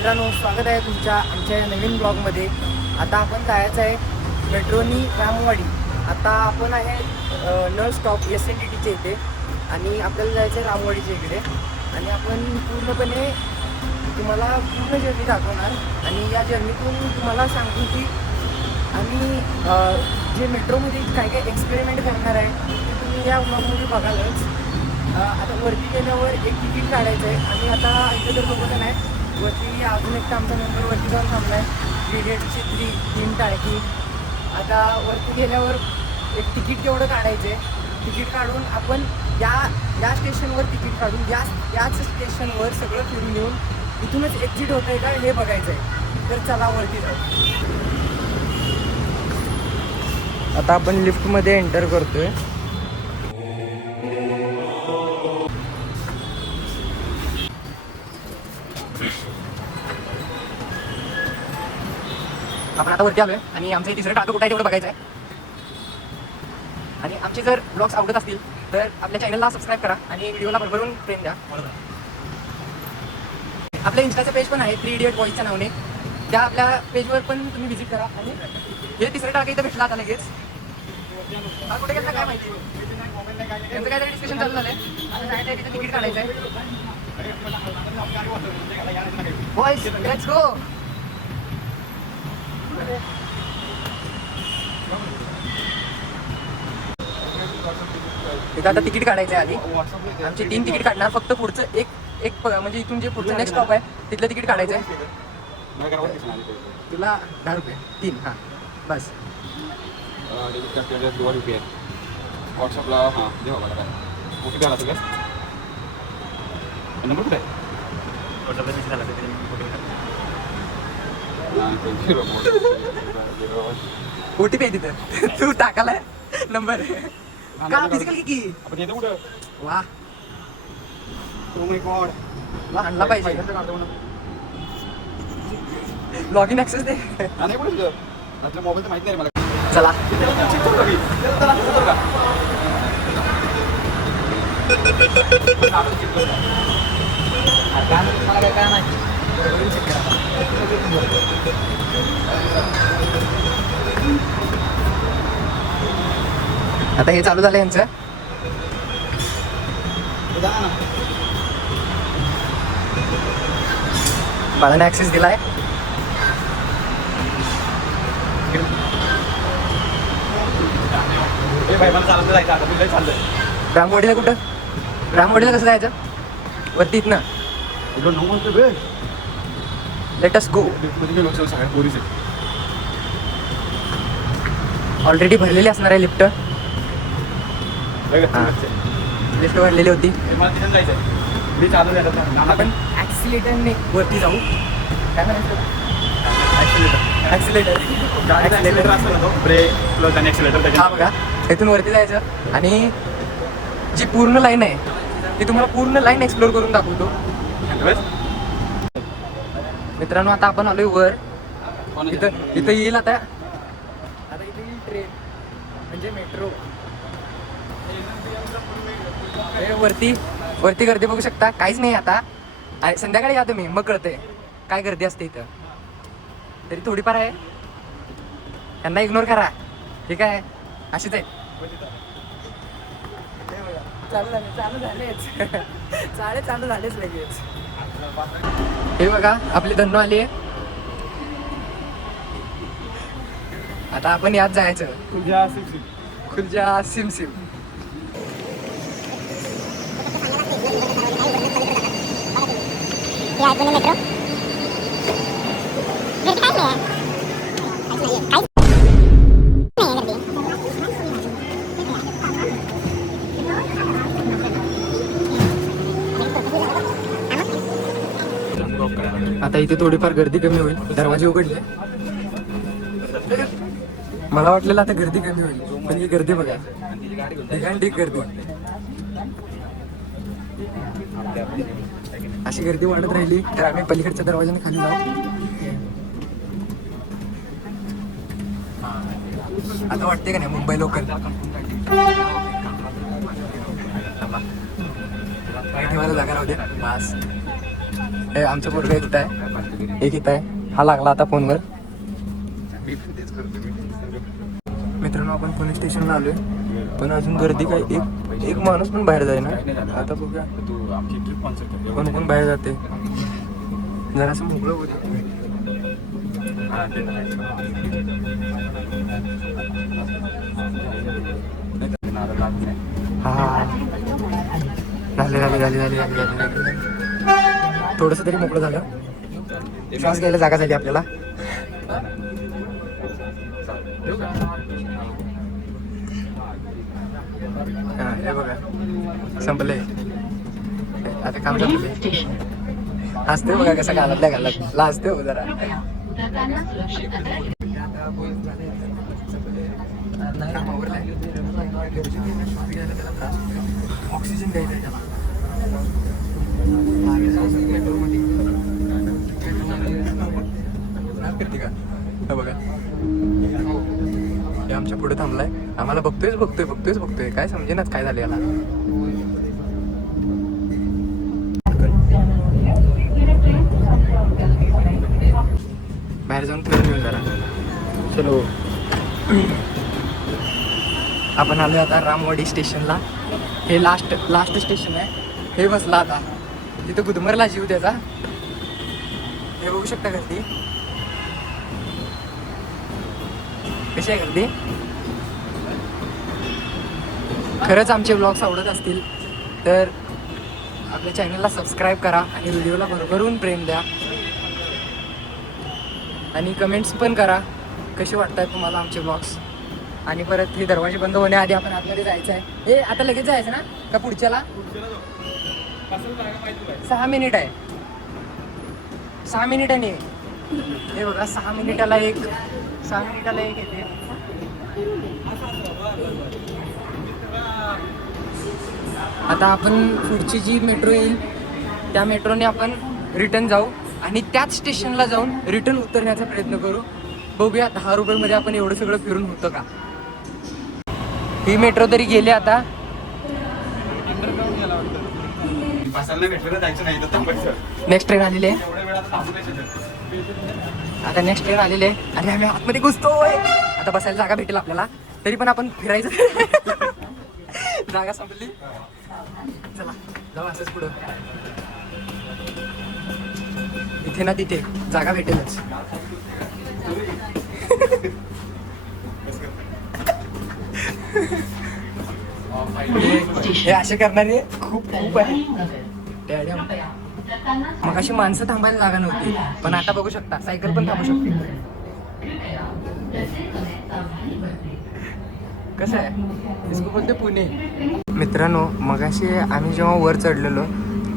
मित्रांनो, स्वागत आहे तुमच्या आमच्या नवीन ब्लॉगमध्ये. आता आपण जायचं आहे मेट्रोनी रामवाडी. आता आपण आहे नळ स्टॉप SNDTच्या इथे आणि आपल्याला जायचं आहे रामवाडीच्या इकडे. आणि आपण पूर्णपणे तुम्हाला पूर्ण जर्नी दाखवणार आणि या जर्नीतून तुम्हाला सांगू की आम्ही जे मेट्रोमध्ये काय काय एक्सपेरिमेंट करणार आहे ते तुम्ही या ब्लॉगमध्ये बघालच. आता वरती गेल्यावर एक तिकीट काढायचं आहे आणि आता इथे तर लोक नाही. वरती अजून एकटा आमचा मेंबर वरती जाऊन थांबला आहे, ग्रेडियंटची 3 टाळकी. आता वरती गेल्यावर एक तिकीट तेवढं काढायचं आहे. तिकीट काढून आपण या स्टेशनवर तिकीट काढून याच स्टेशनवर सगळं फिरून येऊन इथूनच एक्झिट होतं आहे का हे बघायचं आहे. तर चला वरती जाऊ. आता आपण लिफ्टमध्ये एंटर करतोय. आपण आता वरती आलोय आणि आमचं तिसरं टाकं कुठं आहे तेवढं बघायचं आहे. आणि आमचे जर ब्लॉग्स आवडत असतील तर आपल्या चॅनलला सबस्क्राईब करा आणि व्हिडिओला भरभरून प्रेम द्या. आपल्या इंस्टाचं पेज पण आहे 3 Idiot Boys नावाने. त्या आपल्या पेजवर पण तुम्ही व्हिजिट करा. आणि हे तिसरं टाकं इथं भेटला आता लगेच. कुठे गेलं काय माहिती, त्यांचं काहीतरी डिस्कशन चालू झालंय. आता जायचं आहे तिथं तिकीट काढायचं आहे. Boys let's go. इथं आता तिकीट काढायचं आहे. आधी आमचे 3 तिकीट काढणार. फक्त पुढचं एक म्हणजे इथून जे पुढचं नेक्स्ट स्टॉप आहे तिथलं तिकीट काढायचं आहे. तुला 10 रुपये 3. हां बस. व्हॉट्सअपला हां देवा मला काय कुठे घाला तुला नंबर कुठे आहे व्हॉट्सअपला दिसला OTP आहे तिथं. तू टाकालाय नंबर का फिजिकल की आपण येतो कुठं वा ओ माय गॉड आणला पाहिजे. लॉग इन ॲक्सेस दे. नाही कुठे आपल्या मोबाईल तर माहिती नाही मला. चला आता हे चालू झालं यांचं. बाळाने ॲक्सेस दिलाय. रामवाडीला कुठं? रामवाडीला कसं जायचं? वरती इथनं लेट अस गो. ऑलरेडी भरलेली असणार आहे लिफ्ट. लिफ्ट भरलेली होती. आपण ॲक्सिलेटरने वरती जाऊ. काय म्हणायचं? हा बघा, इथून वरती जायचं आणि जी पूर्ण लाईन आहे ती तुम्हाला पूर्ण लाईन एक्सप्लोर करून दाखवतो. मित्रांनो, आता आपण आलोय वर. इथं येईल आता इथे येईल ट्रेन म्हणजे मेट्रो. वरती गर्दी बघू शकता. काहीच नाही आता. संध्याकाळी या तुम्ही, मग कळतंय काय गर्दी असते इथं. तरी थोडीफार आहे. त्यांना इग्नोर करा. ठीक आहे, अशीच आहे. चालू झालेच लगेच. हे बघा, आपली धन्नो आली आहे. आता आपण यात जायचं. खुर्जा सिमसिम. आता इथे थोडीफार गर्दी कमी होईल. दरवाजे उघडले. मला वाटलेलं आता गर्दी कमी होईल, पण ही गर्दी बघा, ढिगांढिग गर्दी. अशी गर्दी वाढत राहिली तर आम्ही पलीकडच्या दरवाजाने खाली जाऊ. आता वाटते का नाही मुंबई लोकल. ठेवायला जागा राहू दे बस. हे आमचं पोरगं एक इथं आहे, एक इथं आहे. हा लागला आता फोनवर. मित्रांनो आपण पुणे स्टेशनला आलोय, पण अजून गर्दी काय एक माणूस पण बाहेर जाय ना. आता बघूया कोण कोण बाहेर जाते. जरासं मोकळं होते. हा झाले. थोडंसं तरी मोकळं झालं. श्वास घ्यायला जागा झाली आपल्याला. हा हे बघा संपलंय आता काम संपलंय. हसते बघा कसं घालतल्या घालत लाजते हो जरा. ऑक्सिजन द्यायचं आहे त्याला. बघा हे आमच्या पुढे थांबलाय. आम्हाला बघतोय काय समजेनाच काय झालं याला. बाहेर जाऊन फिरून येऊन जरा. चलो आपण आलो आता रामवाडी स्टेशनला. हे लास्ट स्टेशन आहे. हे बसला आता तिथं गुदमरला जीव त्याचा. हे बघू शकता गर्दी कशी आहे गर्दी. खरंच आमचे ब्लॉग्स आवडत असतील तर आपल्या चॅनलला सबस्क्राईब करा आणि व्हिडिओला भरभरून प्रेम द्या आणि कमेंट्स पण करा कसे वाटतात तुम्हाला आमचे ब्लॉग्स. आणि परत हे दरवाजे बंद होण्याआधी आपण आतमध्ये जायचं आहे. हे आता लगेच जायचं ना का पुढच्याला 6 मिनिट आहे. 6 मिनिटांनी हे बघा 6 मिनिटाला एक येते. आता आपण पुढची जी मेट्रो येईल त्या मेट्रोने आपण रिटर्न जाऊ आणि त्याच स्टेशनला जाऊन रिटर्न उतरण्याचा प्रयत्न करू. बघूया 10 रुपयामध्ये आपण एवढं सगळं फिरून होतं का. ही मेट्रो तरी गेली आता. नेक्स्ट ट्रेन आलेली आहे. आता नेक्स्ट ट्रेन आलेली आहे आणि आम्ही आतमध्ये घुसतोय. आता बसायला जागा भेटेल आपल्याला तरी पण आपण फिरायचं. जागा संपली. चला जाऊ असंच पुढं. इथे ना तिथे जागा भेटेलच. हे असे करणारे खूप आहे. मग अशी माणसं थांबायला जागा नव्हती पण आता बघू शकता सायकल पण थांबू शकते. कसं आहे इसको बोलते पुणे. मित्रांनो मगाशी आम्ही जेव्हा वर चढलेलो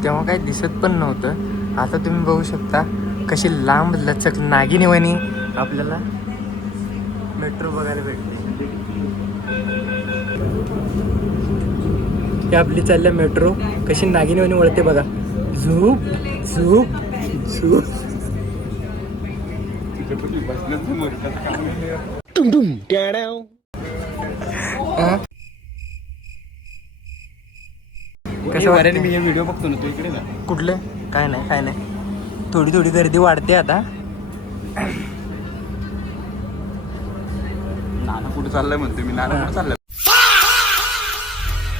तेव्हा काही दिसत पण नव्हतं. आता तुम्ही बघू शकता कशी लांब लचक नागिनीवाणी आपल्याला मेट्रो बघायला भेटते. ही आपली चालल्या मेट्रो कशी नागिनीवाणी वळते बघा. झूप झूप झूप. कसं वाटतं? मी व्हिडिओ बघतो ना तू इकडे जा. कुठले काय नाही थोडी गर्दी वाढते आता. नाना कुठे चाललंय म्हणते मी. नाना कुठे चाललंय.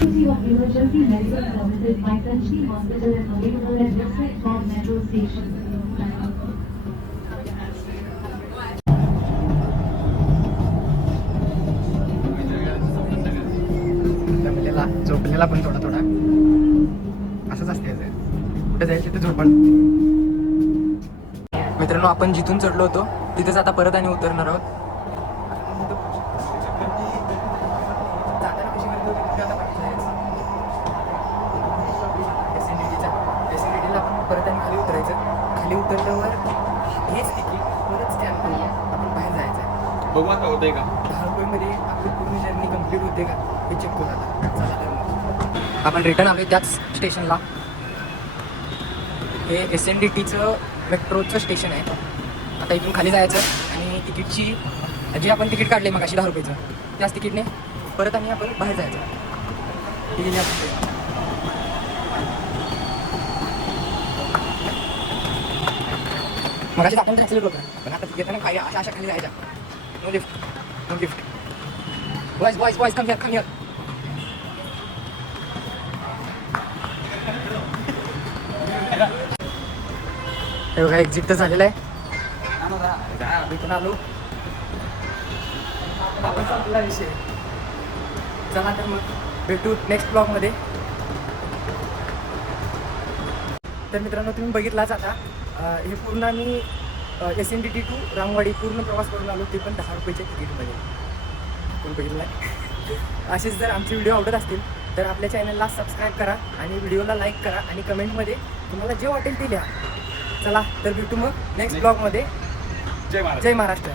Emergency medical services by Sanchi Hospital is available at District Road Metro Station. झोपलेला पण थोडा असंच असते. कुठे जायचं तिथे झोपण. मित्रांनो आपण जिथून चढलो होतो तिथेच आता परत आणि उतरणार आहोत. परत आणि खाली उतरायचं. खाली उतरल्यावर हेच तिकीट परत स्कॅन करून आपण बाहेर जायचं आहे. बघू आता होतंय का. 10 रुपयामध्ये आपली पूर्ण जर्नी कम्प्लीट होते का हे चेक करू आता. चला तर आपण रिटर्न आलो त्याच स्टेशनला. हे SNDTचं मेट्रोचं स्टेशन आहे. आता इथून खाली जायचं आणि तिकीटची जे आपण तिकीट काढले मग 10 रुपयाचं त्याच तिकीटने परत आणि आपण बाहेर जायचं. हे गेले आपण मग अशी आपण ॲक्सिलेट होतो पण आता येताना खाली अशा खाली जायच्या. No lift no lift. Boys come here. हे बघा एक्झिट तर झालेलं आहे. भेटून आलो आपण संपला विषय. चला तर मग भेटू नेक्स्ट ब्लॉगमध्ये. तर मित्रांनो तुम्ही बघितलाच आता हे पूर्ण आम्ही SNDT टू रामवाडी पूर्ण प्रवास करून आलो, ते पण 10 रुपयाच्या तिकीटमध्ये. कोण बघितलं नाही. असेच जर आमचे व्हिडिओ आवडत असतील तर आपल्या चॅनलला सबस्क्राईब करा आणि व्हिडिओला लाईक करा आणि कमेंटमध्ये तुम्हाला जे वाटेल ते लिहा. चला तर भेटू मग नेक्स्ट ब्लॉगमध्ये. जय महाराज. जय महाराष्ट्र.